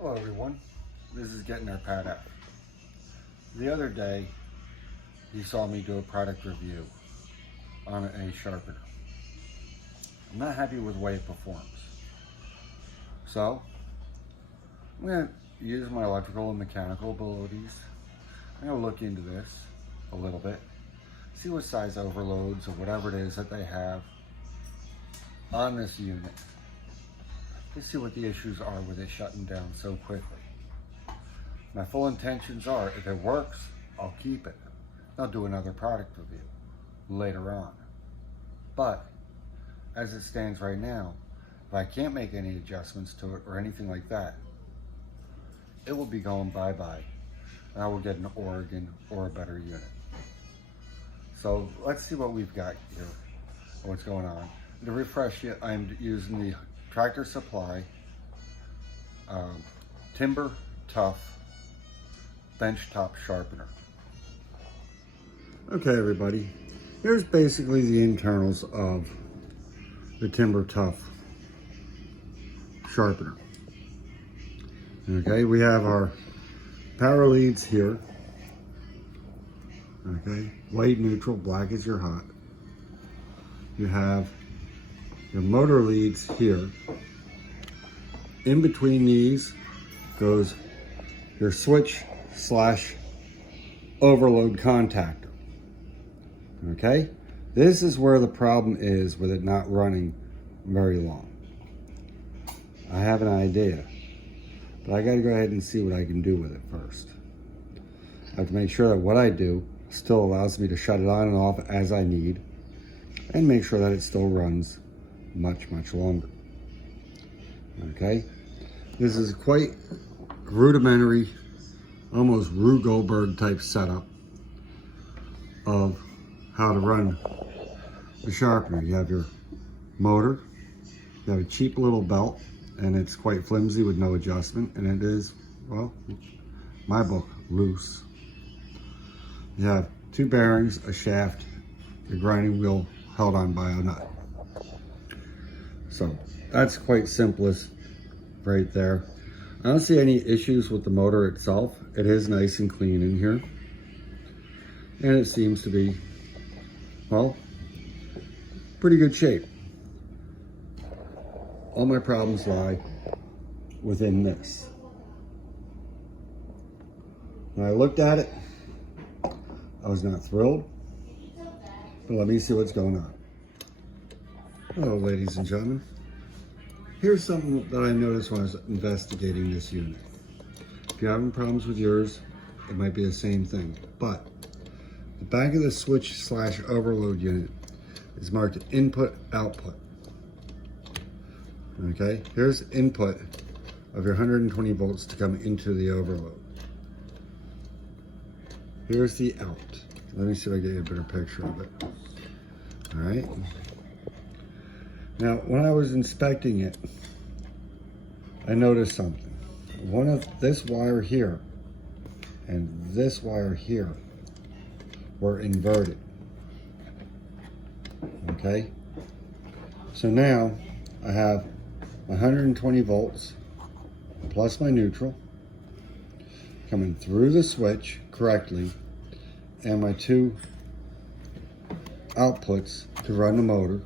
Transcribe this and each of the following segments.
Hello everyone, this is Getting Our Pad Out. The other day, you saw me do a product review on a sharpener. I'm not happy with the way it performs. So, I'm going to use my electrical and mechanical abilities. I'm going to look into this a little bit, see what size overloads or whatever it is that they have on this unit. Let's see what the issues are with it shutting down so quickly. My full intentions are, if it works, I'll keep it. I'll do another product review later on. But as it stands right now, if I can't make any adjustments to it or anything like that, it will be going bye-bye. And I will get an Oregon or a better unit. So let's see what we've got here, what's going on. To refresh it, I'm using the Tractor Supply timber tuff benchtop sharpener. Okay everybody, here's basically the internals of the timber tuff sharpener. Okay, we have our power leads here. Okay, white, neutral, black is your hot. You have your motor leads here. In between these goes your switch / overload contactor. Okay, this is where the problem is with it not running very long. I have an idea, but I got to go ahead and see what I can do with it first. I have to make sure that what I do still allows me to shut it on and off as I need, and make sure that it still runs much longer. Okay, this is quite rudimentary, almost Rube Goldberg type setup of how to run the sharpener. You have your motor, you have a cheap little belt, and it's quite flimsy with no adjustment, and it is, well, my book, loose. You have two bearings, a shaft, the grinding wheel held on by a nut. So that's quite simplest right there. I don't see any issues with the motor itself. It is nice and clean in here. And it seems to be, well, pretty good shape. All my problems lie within this. When I looked at it, I was not thrilled, but let me see what's going on. Hello, ladies and gentlemen. Here's something that I noticed when I was investigating this unit. If you're having problems with yours, it might be the same thing, but the back of the switch / overload unit is marked input output. Okay, here's input of your 120 volts to come into the overload. Here's the out. Let me see if I get you a better picture of it. All right. Now, when I was inspecting it, I noticed something. One of this wire here and this wire here were inverted. Okay? So now I have 120 volts plus my neutral coming through the switch correctly, and my two outputs to run the motor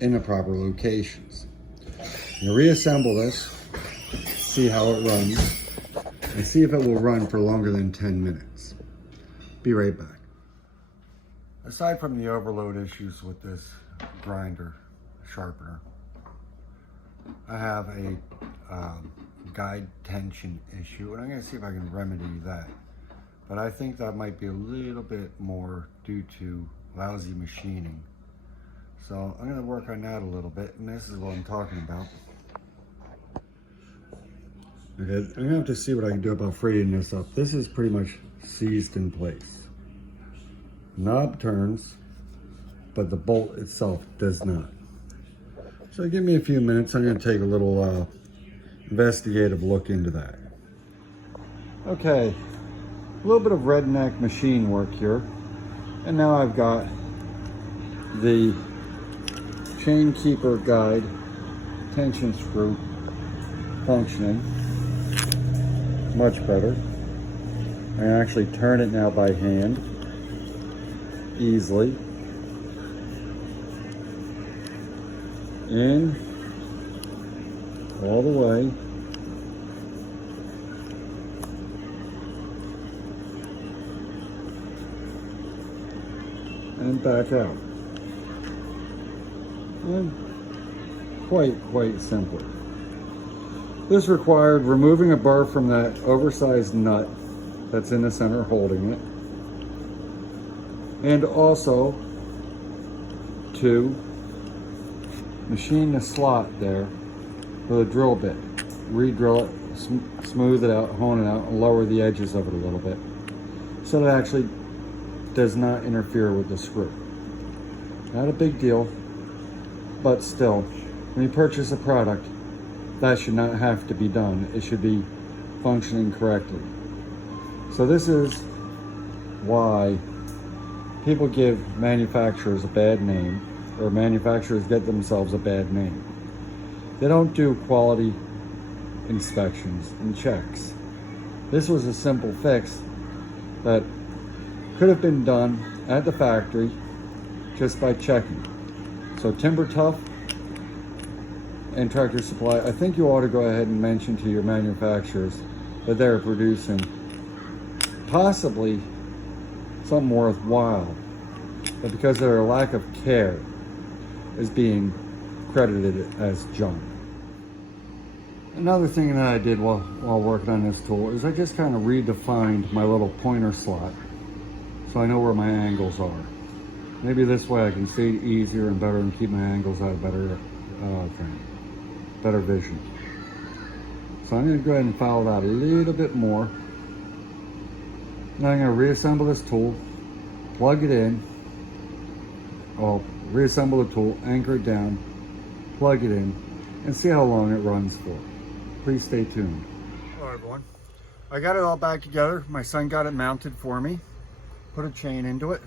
in the proper locations. I'm going to reassemble this, see how it runs, and see if it will run for longer than 10 minutes. Be right back. Aside from the overload issues with this grinder, sharpener, I have a guide tension issue, and I'm going to see if I can remedy that. But I think that might be a little bit more due to lousy machining. So I'm going to work on that a little bit, and this is what I'm talking about. Okay, I'm going to have to see what I can do about freeing this up. This is pretty much seized in place. Knob turns, but the bolt itself does not. So give me a few minutes. I'm going to take a little investigative look into that. Okay, a little bit of redneck machine work here. And now I've got the chain keeper guide tension screw functioning much better. I can actually turn it now by hand easily. In all the way. And back out. And quite simple. This required removing a bar from that oversized nut that's in the center holding it, and also to machine the slot there with a drill bit, re-drill it, smooth it out, hone it out, and lower the edges of it a little bit so that it actually does not interfere with the screw. Not a big deal, but still, when you purchase a product, that should not have to be done. It should be functioning correctly. So this is why people give manufacturers a bad name, or manufacturers get themselves a bad name. They don't do quality inspections and checks. This was a simple fix that could have been done at the factory just by checking. So Timber Tuff and Tractor Supply, I think you ought to go ahead and mention to your manufacturers that they're producing possibly something worthwhile, but because of their lack of care is being credited as junk. Another thing that I did while working on this tool is I just kind of redefined my little pointer slot so I know where my angles are. Maybe this way I can see it easier and better and keep my angles out of better vision. So I'm going to go ahead and file that a little bit more. Now I'm going to reassemble this tool, plug it in, reassemble the tool, anchor it down, plug it in, and see how long it runs for. Please stay tuned. Hello everyone. I got it all back together. My son got it mounted for me. Put a chain into it.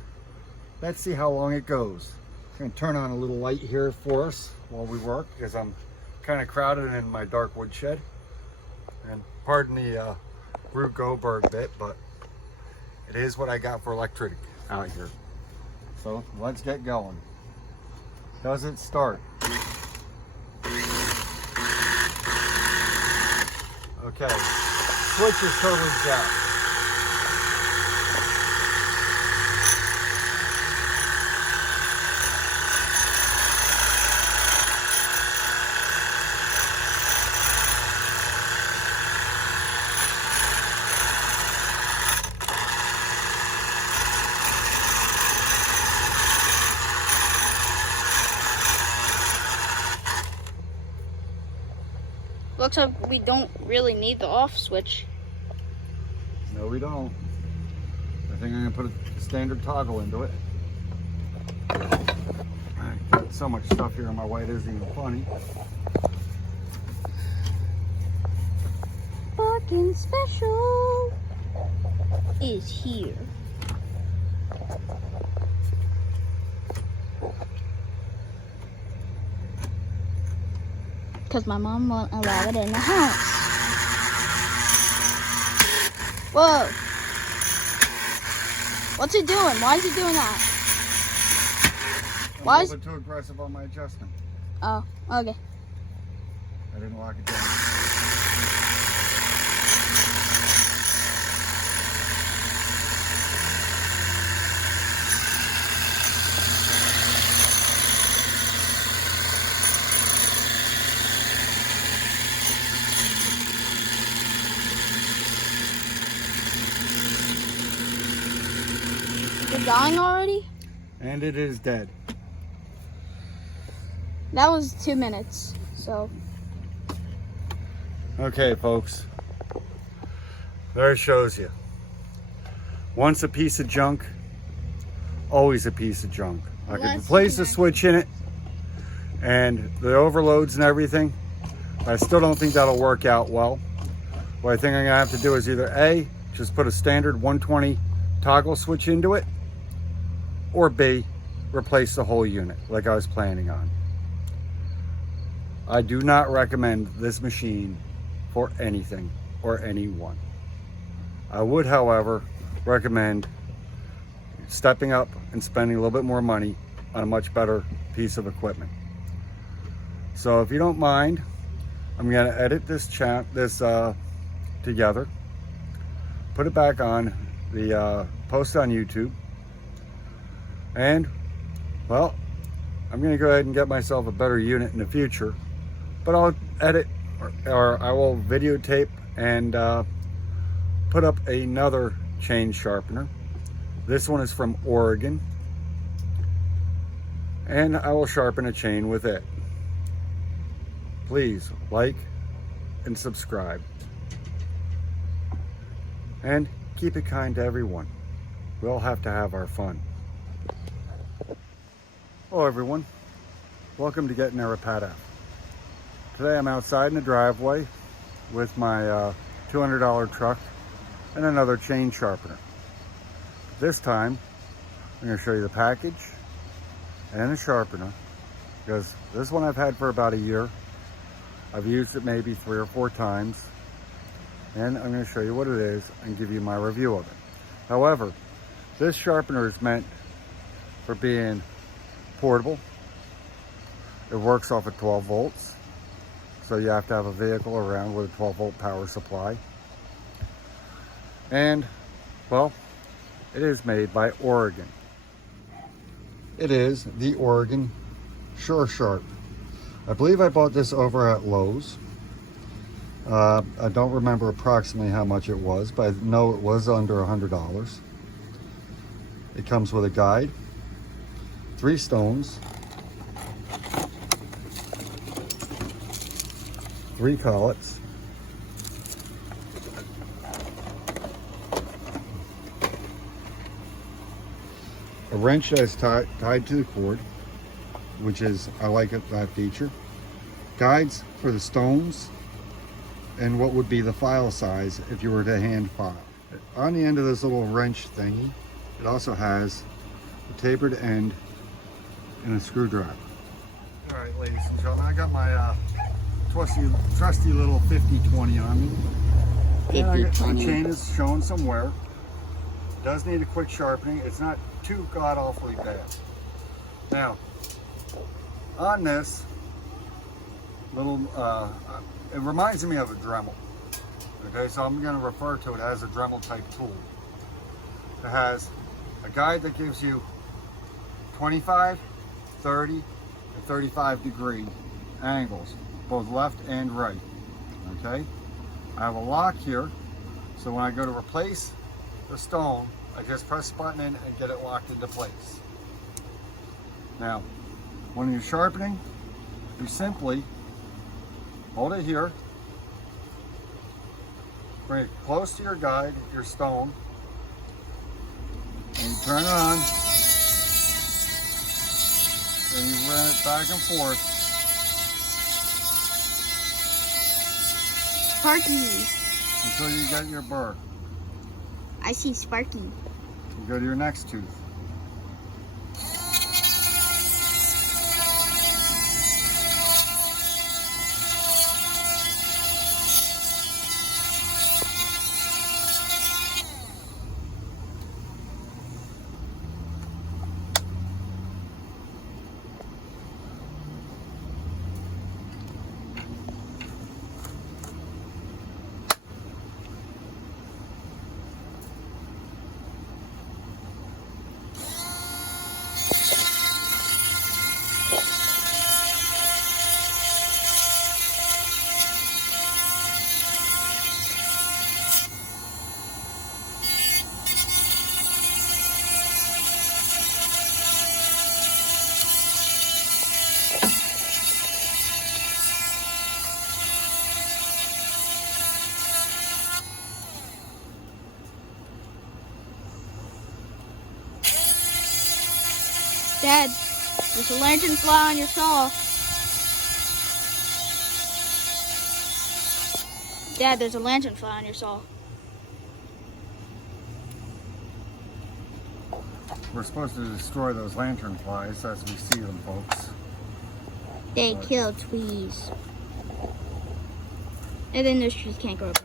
Let's see how long it goes. I'm going to turn on a little light here for us while we work because I'm kind of crowded in my dark wood shed. And pardon the Rube Goldberg bit, but it is what I got for electric out here. So let's get going. Does it start? Okay, switch is totally jacked. Looks like we don't really need the off switch. No, we don't. I think I'm gonna put a standard toggle into it. I got so much stuff here in my way, it isn't even funny. Fucking special is here. Because my mom won't allow it in the house. Whoa. What's it doing? Why is it doing that? I'm a little bit too aggressive on my adjustment. Oh, okay. I didn't lock it down. You're dying already? And it is dead. That was 2 minutes, so. Okay, folks. There it shows you. Once a piece of junk, always a piece of junk. I could replace the switch in it and the overloads and everything. I still don't think that'll work out well. What I think I'm gonna have to do is either A, just put a standard 120 toggle switch into it, or B, replace the whole unit like I was planning on. I do not recommend this machine for anything or anyone. I would, however, recommend stepping up and spending a little bit more money on a much better piece of equipment. So if you don't mind, I'm going to edit this together, put it back on the post on YouTube, and well, I'm going to go ahead and get myself a better unit in the future, but I'll edit or I will videotape and put up another chain sharpener. This one is from Oregon, and I will sharpen a chain with it. Please like and subscribe, and keep it kind to everyone. We all have to have our fun. Hello everyone, welcome to Getting There with Pat F. Today I'm outside in the driveway with my $200 truck and another chain sharpener. This time I'm going to show you the package and the sharpener, because this one I've had for about a year. I've used it maybe 3 or 4 times, and I'm going to show you what it is and give you my review of it. However, this sharpener is meant for being portable. It works off of 12 volts, so you have to have a vehicle around with a 12 volt power supply. And well, it is made by Oregon. It is the Oregon Sure Sharp. I believe I bought this over at Lowe's. I don't remember approximately how much it was, but I know it was under $100. It comes with a guide, 3 stones, 3 collets, a wrench that is tied to the cord, which is, I like that feature, guides for the stones, and what would be the file size if you were to hand file. On the end of this little wrench thingy, it also has a tapered end and a screwdriver. All right, ladies and gentlemen, I got my trusty little 50-20 on me. And the chain is showing some wear. Does need a quick sharpening. It's not too god-awfully bad. Now, on this little, it reminds me of a Dremel. Okay, so I'm going to refer to it as a Dremel type tool. It has a guide that gives you 25, 30, and 35 degree angles, both left and right. Okay, I have a lock here, so when I go to replace the stone, I just press the button in and get it locked into place. Now, when you're sharpening, you simply hold it here, bring it close to your guide, your stone, and you turn it on, and you run it back and forth. Sparky. Until you get your burr. I see Sparky. You go to your next tooth. Dad, there's a lantern fly on your saw. Dad, there's a lantern fly on your saw. We're supposed to destroy those lantern flies as we see them, folks. They kill trees. And then those trees can't grow back.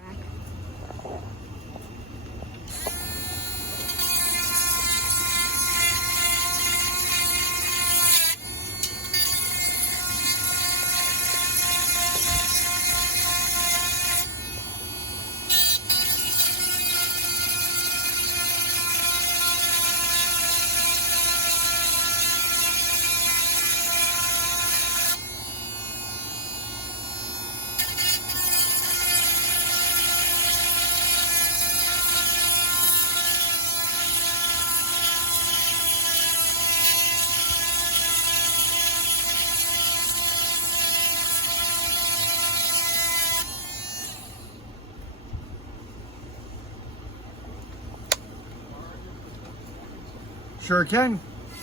Sure can.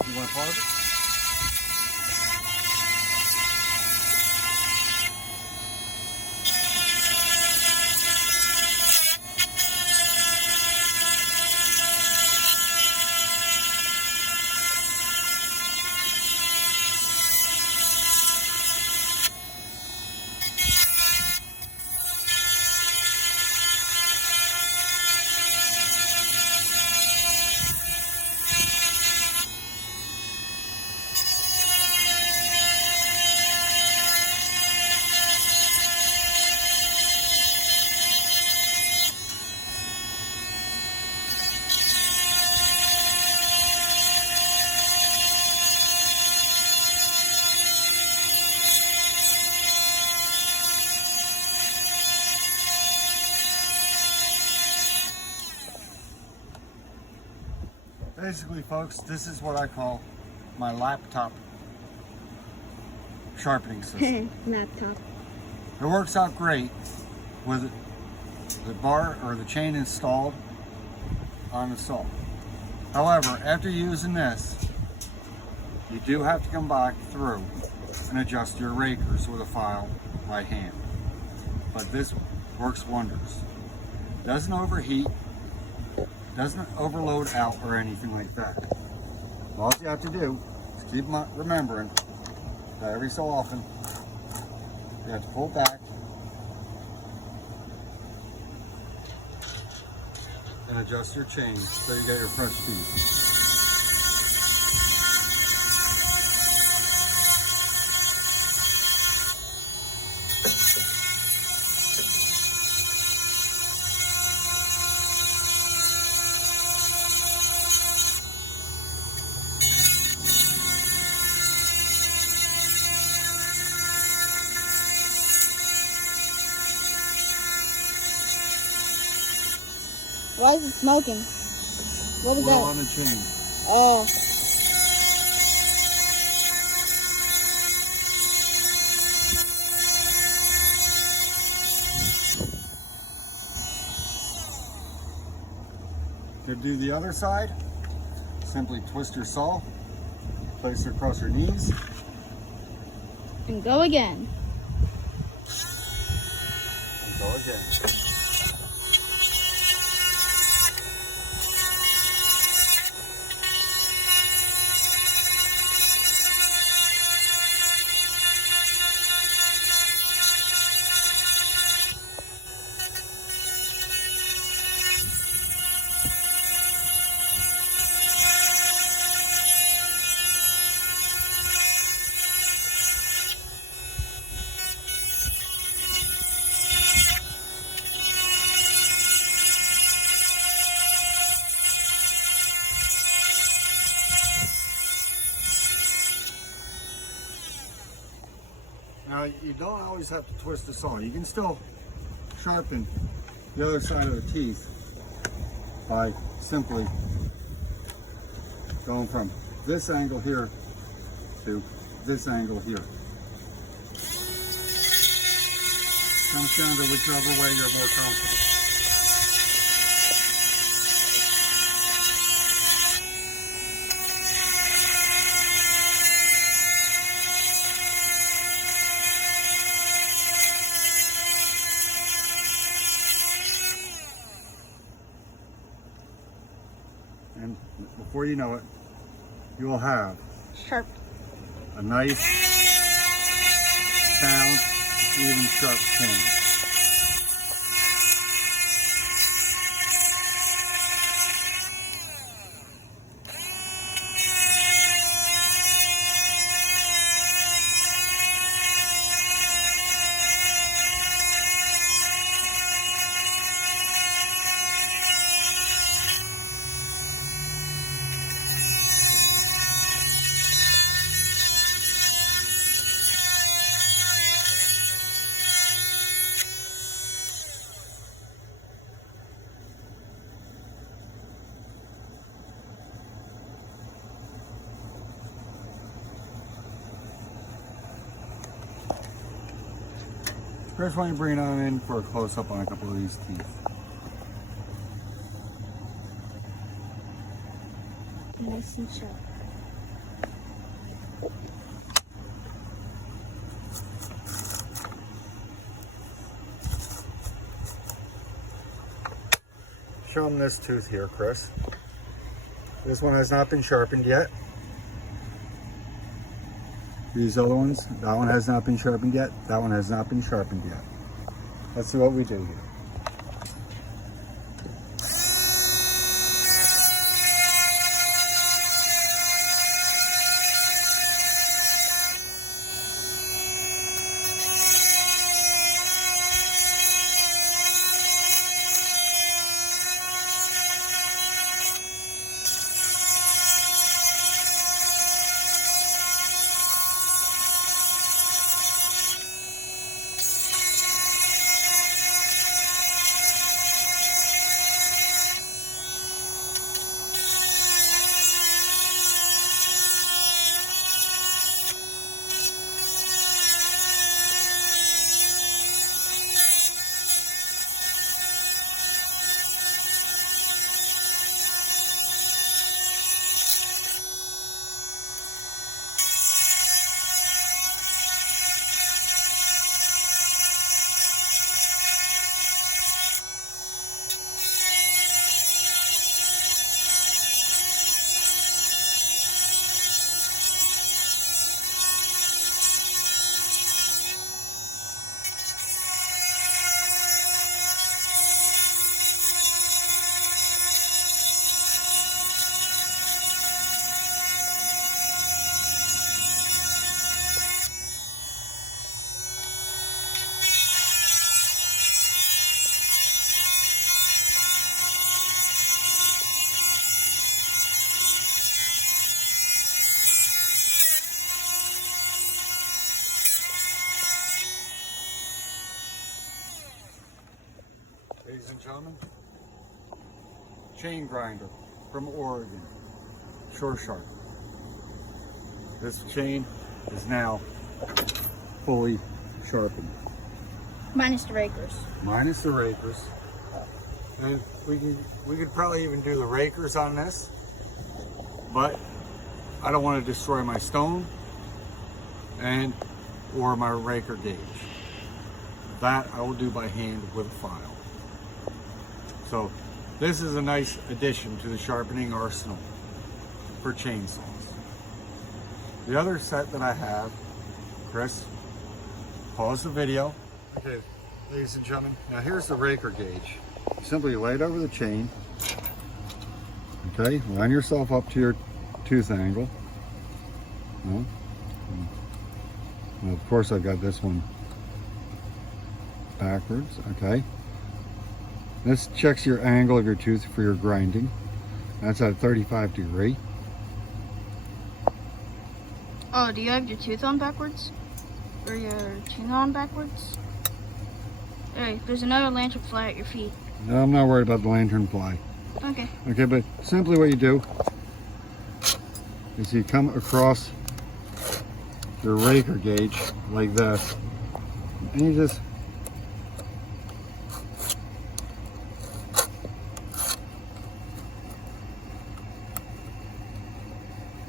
You want to pause it? Basically, folks, this is what I call my laptop sharpening system. Laptop. It works out great with the bar or the chain installed on the saw. However, after using this, you do have to come back through and adjust your rakers with a file by hand. But this works wonders. Doesn't overheat, doesn't overload out or anything like that. All you have to do is keep remembering that every so often you have to pull back and adjust your chain so you get your fresh feed. Why is it smoking? What was Oil that? on the chain. Oh. To do the other side, simply twist your saw, place it across your knees, And go again. and go again. Now, you don't always have to twist the saw. You can still sharpen the other side of the teeth by simply going from this angle here to this angle here. Comes down to whichever way you're more comfortable. And before you know it, you will have Sharp. a nice, sound, even sharp chain. Chris, why don't you bring it on in for a close-up on a couple of these teeth? Nice and sharp. Show them this tooth here, Chris. This one has not been sharpened yet. These other ones, that one has not been sharpened yet. That one has not been sharpened yet. Let's see what we do here. Ladies and gentlemen, chain grinder from Oregon, Shore Sharp. This chain is now fully sharpened. Minus the rakers. Minus the rakers. And we could probably even do the rakers on this, but I don't want to destroy my stone and or my raker gauge. That I will do by hand with a file. So this is a nice addition to the sharpening arsenal for chainsaws. The other set that I have, Chris, pause the video. Okay, ladies and gentlemen, now here's the raker gauge. Simply lay it over the chain. Okay, line yourself up to your tooth angle. Well, of course I've got this one backwards, okay. This checks your angle of your tooth for your grinding. That's at 35 degree. Oh, do you have your tooth on backwards? Or your chain on backwards? Hey, there's another lantern fly at your feet. No, I'm not worried about the lantern fly. Okay. Okay, but simply what you do is you come across your raker gauge like this, and you just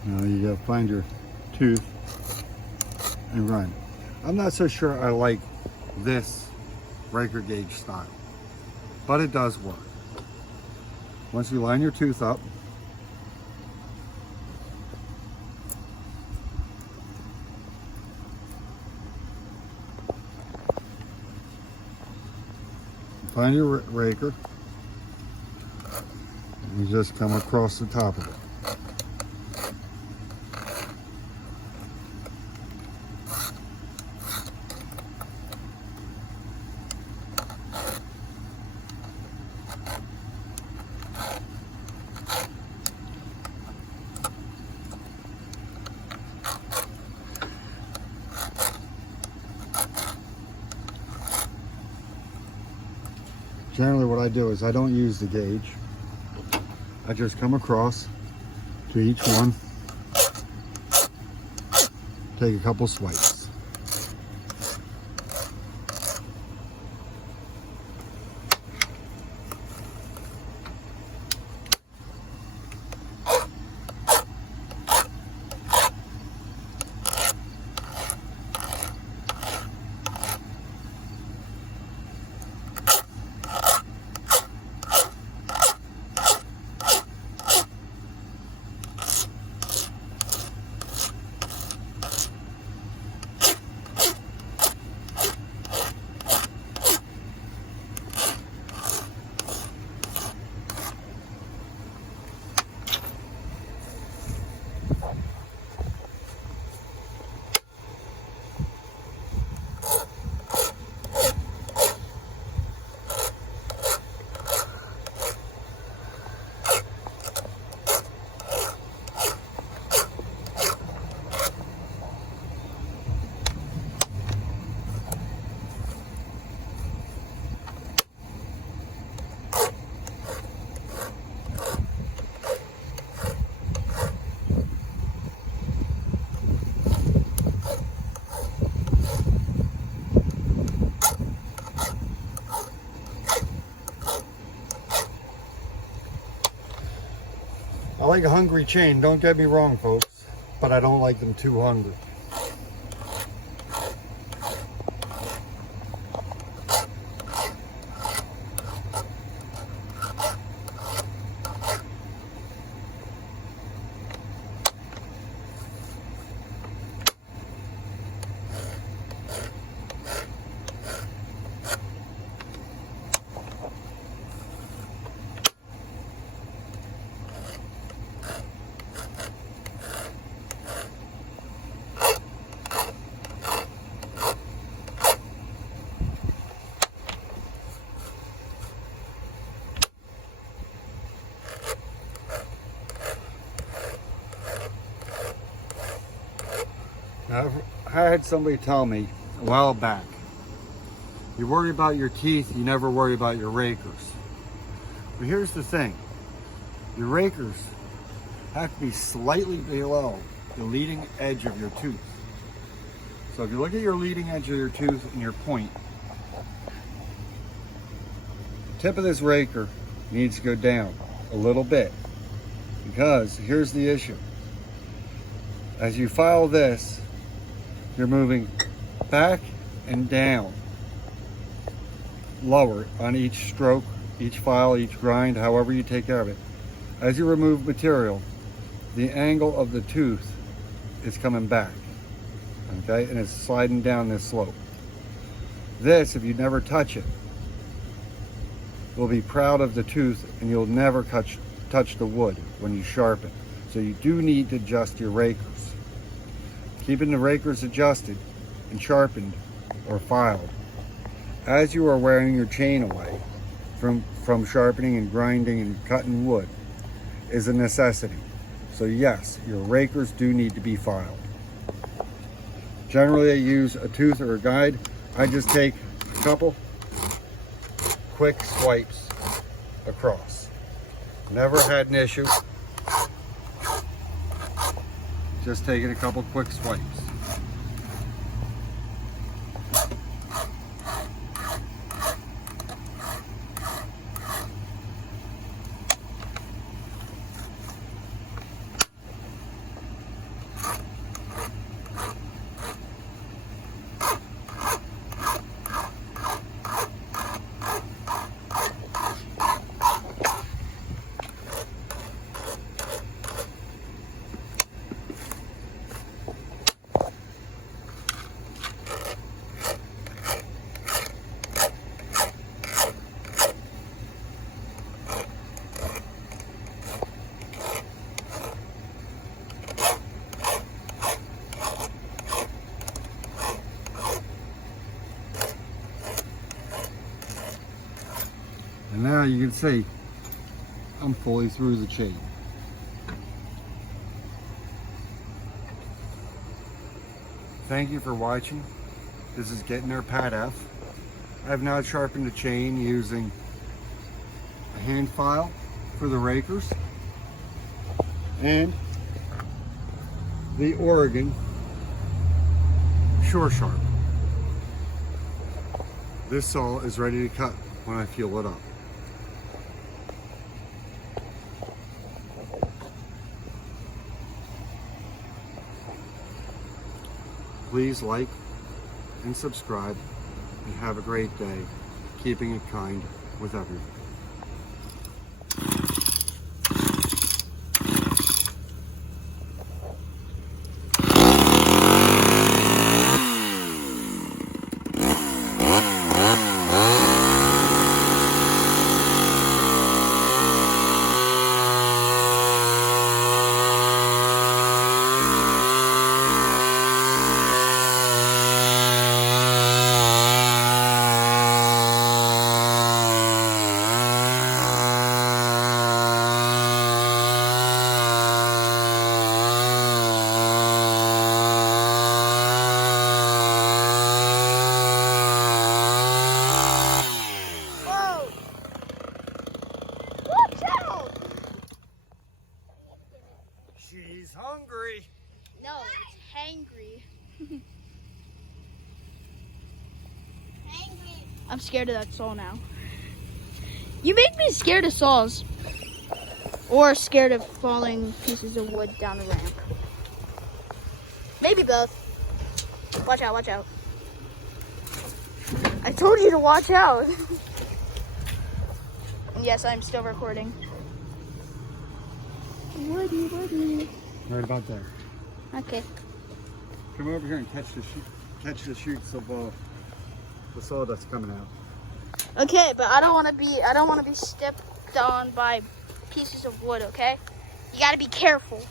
now you gotta find your tooth and run. I'm not so sure I like this raker gauge style, but it does work. Once you line your tooth up, find your raker, and you just come across the top of it. Generally what I do is I don't use the gauge. I just come across to each one, take a couple swipes. like a hungry chain, don't get me wrong, folks, but I don't like them too hungry. Now, I had somebody tell me a while back, you worry about your teeth, you never worry about your rakers. But here's the thing, your rakers have to be slightly below the leading edge of your tooth. So if you look at your leading edge of your tooth and your point, tip of this raker needs to go down a little bit, because here's the issue. As you file this, you're moving back and down, lower on each stroke, each file, each grind, however you take care of it. As you remove material, the angle of the tooth is coming back, okay? And it's sliding down this slope. This, if you never touch it, will be proud of the tooth, and you'll never touch the wood when you sharpen. So you do need to adjust your rakers. Keeping the rakers adjusted and sharpened or filed as you are wearing your chain away from sharpening and grinding and cutting wood is a necessity. So yes, your rakers do need to be filed. Generally I use a tooth or a guide. I just take a couple quick swipes across. Never had an issue. Just taking a couple quick swipes. And now you can see I'm fully through the chain. Thank you for watching. This is Getting There Pat F. I have now sharpened the chain using a hand file for the rakers and the Oregon Shore Sharp. This saw is ready to cut when I fuel it up. Please like and subscribe, and have a great day, keeping it kind with everyone. She's hungry. No, it's hangry. Hangry. I'm scared of that saw now. You make me scared of saws. Or scared of falling pieces of wood down the ramp. Maybe both. Watch out, watch out. I told you to watch out. Yes, I'm still recording. Woody, woody. Right about there. Okay. Come over here and catch the shoots of the sawdust coming out. Okay, but I don't want to be stepped on by pieces of wood, okay? You got to be careful.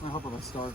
I hope it'll start.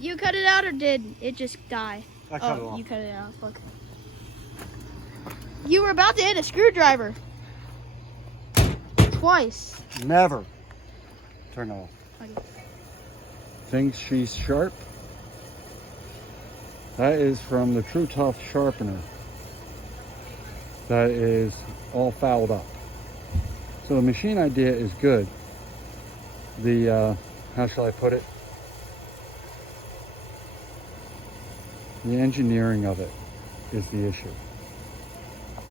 You cut it out, or did it just die? I cut it off. You cut it off. Okay. You were about to hit a screwdriver. Twice. Never. Turn it off. Okay. Think she's sharp? That is from the True Tuff sharpener. That is all fouled up. So the machine idea is good. The, how shall I put it? The engineering of it is the issue.